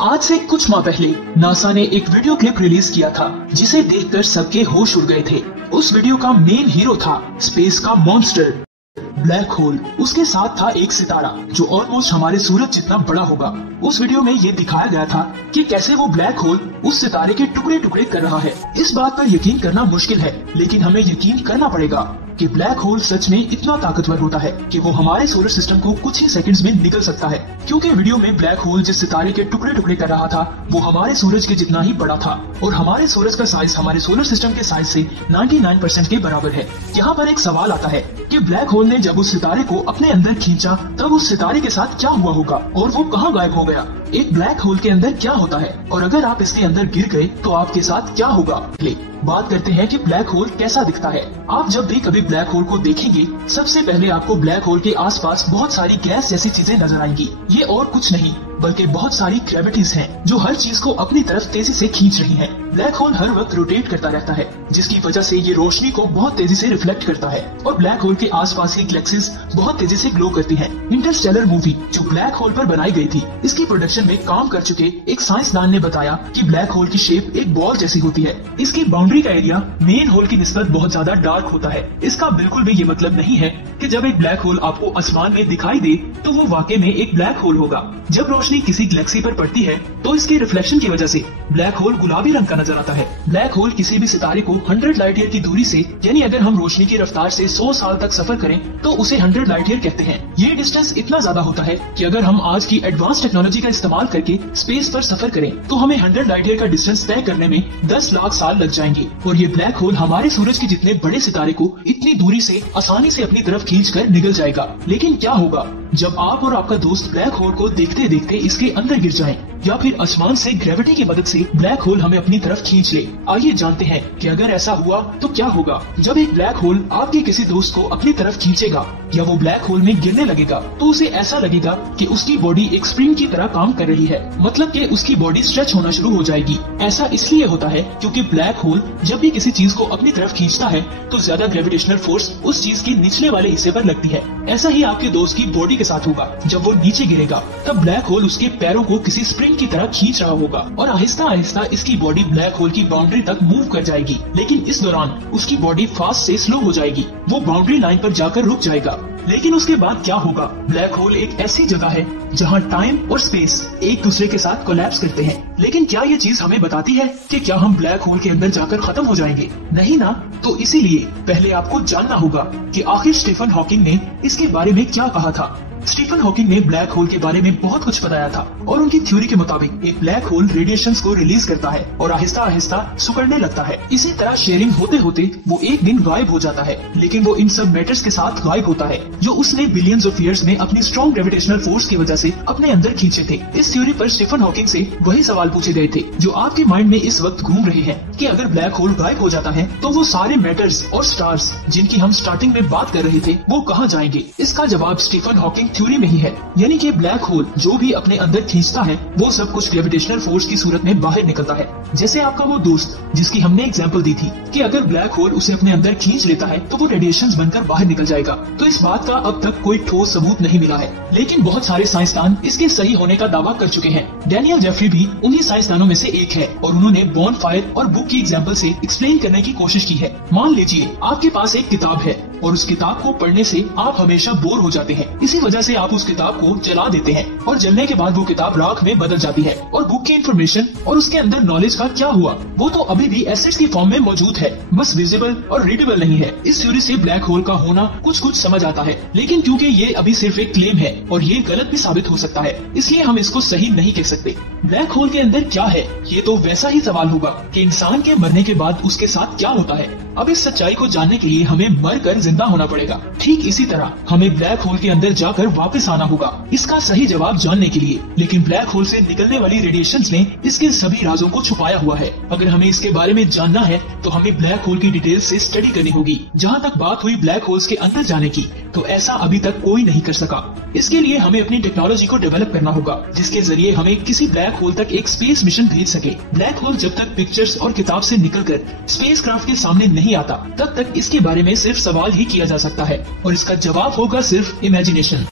आज से कुछ माह पहले नासा ने एक वीडियो क्लिप रिलीज किया था जिसे देखकर सबके होश उड़ गए थे। उस वीडियो का मेन हीरो था स्पेस का मॉन्स्टर ब्लैक होल। उसके साथ था एक सितारा जो ऑलमोस्ट हमारे सूरज जितना बड़ा होगा। उस वीडियो में ये दिखाया गया था कि कैसे वो ब्लैक होल उस सितारे के टुकड़े टुकड़े कर रहा है। इस बात पर यकीन करना मुश्किल है, लेकिन हमें यकीन करना पड़ेगा कि ब्लैक होल सच में इतना ताकतवर होता है कि वो हमारे सोलर सिस्टम को कुछ ही सेकंड्स में निगल सकता है। क्योंकि वीडियो में ब्लैक होल जिस सितारे के टुकड़े टुकड़े कर रहा था वो हमारे सूरज के जितना ही बड़ा था और हमारे सूरज का साइज हमारे सोलर सिस्टम के साइज से 99% के बराबर है। यहाँ पर एक सवाल आता है कि ब्लैक होल ने जब उस सितारे को अपने अंदर खींचा तब उस सितारे के साथ क्या हुआ होगा और वो कहाँ गायब हो गया। एक ब्लैक होल के अंदर क्या होता है और अगर आप इसके अंदर गिर गए तो आपके साथ क्या होगा। बात करते हैं कि ब्लैक होल कैसा दिखता है। आप जब भी कभी ब्लैक होल को देखेंगे सबसे पहले आपको ब्लैक होल के आसपास बहुत सारी गैस जैसी चीजें नजर आएंगी। ये और कुछ नहीं बल्कि बहुत सारी ग्रेविटीज हैं जो हर चीज को अपनी तरफ तेजी से खींच रही हैं। ब्लैक होल हर वक्त रोटेट करता रहता है जिसकी वजह से ये रोशनी को बहुत तेजी से रिफ्लेक्ट करता है और ब्लैक होल के आसपास की गैलेक्सीज बहुत तेजी से ग्लो करती हैं। इंटरस्टेलर मूवी जो ब्लैक होल पर बनाई गई थी, इसकी प्रोडक्शन में काम कर चुके एक साइंसदान ने बताया कि ब्लैक होल की शेप एक बॉल जैसी होती है। इसकी बाउंड्री का एरिया मेन होल की निस्बत बहुत ज्यादा डार्क होता है। इसका बिल्कुल भी ये मतलब नहीं है कि जब एक ब्लैक होल आपको आसमान में दिखाई दे तो वो वाकई में एक ब्लैक होल होगा। जब रोशनी किसी गैलेक्सी पर पड़ती है तो इसके रिफ्लेक्शन की वजह से ब्लैक होल गुलाबी रंग का नजर आता है। ब्लैक होल किसी भी सितारे को 100 लाइट ईयर की दूरी से, यानी अगर हम रोशनी की रफ्तार से 100 साल तक सफर करें तो उसे 100 लाइट ईयर कहते हैं। ये डिस्टेंस इतना ज्यादा होता है कि अगर हम आज की एडवांस टेक्नोलॉजी का इस्तेमाल करके स्पेस पर सफर करें तो हमें 100 लाइट ईयर का डिस्टेंस तय करने में 10 लाख साल लग जाएंगे। और ये ब्लैक होल हमारे सूरज के जितने बड़े सितारे को इतनी दूरी से आसानी से अपनी तरफ खींच कर निगल जाएगा। लेकिन क्या होगा जब आप और आपका दोस्त ब्लैक होल को देखते देखते इसके अंदर गिर जाएं, या फिर आसमान से ग्रेविटी की मदद से ब्लैक होल हमें अपनी तरफ खींच ले। आइए जानते हैं कि अगर ऐसा हुआ तो क्या होगा। जब एक ब्लैक होल आपके किसी दोस्त को अपनी तरफ खींचेगा या वो ब्लैक होल में गिरने लगेगा तो उसे ऐसा लगेगा कि उसकी बॉडी एक स्प्रिंग की तरह काम कर रही है, मतलब कि उसकी बॉडी स्ट्रेच होना शुरू हो जाएगी। ऐसा इसलिए होता है क्योंकि ब्लैक होल जब भी किसी चीज को अपनी तरफ खींचता है तो ज्यादा ग्रेविटेशनल फोर्स उस चीज की निचले वाले हिस्से पर लगती है। ऐसा ही आपके दोस्त की बॉडी के साथ होगा। जब वो नीचे गिरेगा तब ब्लैक होल उसके पैरों को किसी स्प्रिंग की तरह खींच रहा होगा और आहिस्ता आहिस्ता इसकी बॉडी ब्लैक होल की बाउंड्री तक मूव कर जाएगी। लेकिन इस दौरान उसकी बॉडी फास्ट से स्लो हो जाएगी, वो बाउंड्री लाइन पर जाकर रुक जाएगा। लेकिन उसके बाद क्या होगा। ब्लैक होल एक ऐसी जगह है जहाँ टाइम और स्पेस एक दूसरे के साथ कोलैप्स करते हैं। लेकिन क्या ये चीज हमें बताती है कि क्या हम ब्लैक होल के अंदर जाकर खत्म हो जाएंगे? नहीं ना। तो इसीलिए पहले आपको जानना होगा कि आखिर स्टीफन हॉकिंग ने इसके बारे में क्या कहा था। स्टीफन हॉकिंग ने ब्लैक होल के बारे में बहुत कुछ बताया था और उनकी थ्योरी के मुताबिक एक ब्लैक होल रेडिएशंस को रिलीज करता है और आहिस्ता आहिस्ता सिकुड़ने लगता है। इसी तरह शेयरिंग होते होते वो एक दिन गायब हो जाता है, लेकिन वो इन सब मैटर्स के साथ गायब होता है जो उसने बिलियंस ऑफ ईयर्स में अपनी स्ट्रॉन्ग ग्रेविटेशनल फोर्स की वजह से अपने अंदर खींचे थे। इस थ्योरी पर स्टीफन हॉकिंग से वही सवाल पूछे गए थे जो आपके माइंड में इस वक्त घूम रहे हैं कि अगर ब्लैक होल गायब हो जाता है तो वो सारे मैटर्स और स्टार्स जिनकी हम स्टार्टिंग में बात कर रहे थे वो कहाँ जाएंगे। इसका जवाब स्टीफन हॉकिंग थ्योरी में ही है, यानी कि ब्लैक होल जो भी अपने अंदर खींचता है वो सब कुछ ग्रेविटेशनल फोर्स की सूरत में बाहर निकलता है। जैसे आपका वो दोस्त जिसकी हमने एग्जांपल दी थी कि अगर ब्लैक होल उसे अपने अंदर खींच लेता है तो वो रेडिएशंस बनकर बाहर निकल जाएगा। तो इस बात का अब तक कोई ठोस सबूत नहीं मिला है, लेकिन बहुत सारे साइंसदान इसके सही होने का दावा कर चुके हैं। डैनियल जेफरी भी उन्हीं साइंसदानों में से एक है और उन्होंने बॉन फायर और बुक की एग्जाम्पल से एक्सप्लेन करने की कोशिश की है। मान लीजिए आपके पास एक किताब है और उस किताब को पढ़ने से आप हमेशा बोर हो जाते हैं। इसी वजह से आप उस किताब को जला देते हैं और जलने के बाद वो किताब राख में बदल जाती है और बुक की इन्फॉर्मेशन और उसके अंदर नॉलेज का क्या हुआ? वो तो अभी भी एसेट्स की फॉर्म में मौजूद है, बस विजिबल और रीडेबल नहीं है। इस थ्योरी से ब्लैक होल का होना कुछ समझ आता है, लेकिन क्योंकि ये अभी सिर्फ एक क्लेम है और ये गलत भी साबित हो सकता है, इसलिए हम इसको सही नहीं कह सकते। ब्लैक होल के अंदर क्या है, ये तो वैसा ही सवाल होगा कि इंसान के मरने के बाद उसके साथ क्या होता है। अब इस सच्चाई को जानने के लिए हमें मरकर जिंदा होना पड़ेगा। ठीक इसी तरह हमें ब्लैक होल के अंदर जाकर वापस आना होगा इसका सही जवाब जानने के लिए। लेकिन ब्लैक होल से निकलने वाली रेडिएशंस ने इसके सभी राजों को छुपाया हुआ है। अगर हमें इसके बारे में जानना है तो हमें ब्लैक होल की डिटेल से स्टडी करनी होगी। जहाँ तक बात हुई ब्लैक होल्स के अंदर जाने की, तो ऐसा अभी तक कोई नहीं कर सका। इसके लिए हमें अपनी टेक्नोलॉजी को डेवलप करना होगा जिसके जरिए हमें किसी ब्लैक होल तक एक स्पेस मिशन भेज सके। ब्लैक होल जब तक पिक्चर्स और किताब से निकलकर स्पेस क्राफ्ट के सामने नहीं आता तब तक इसके बारे में सिर्फ सवाल ही किया जा सकता है और इसका जवाब होगा सिर्फ इमेजिनेशन।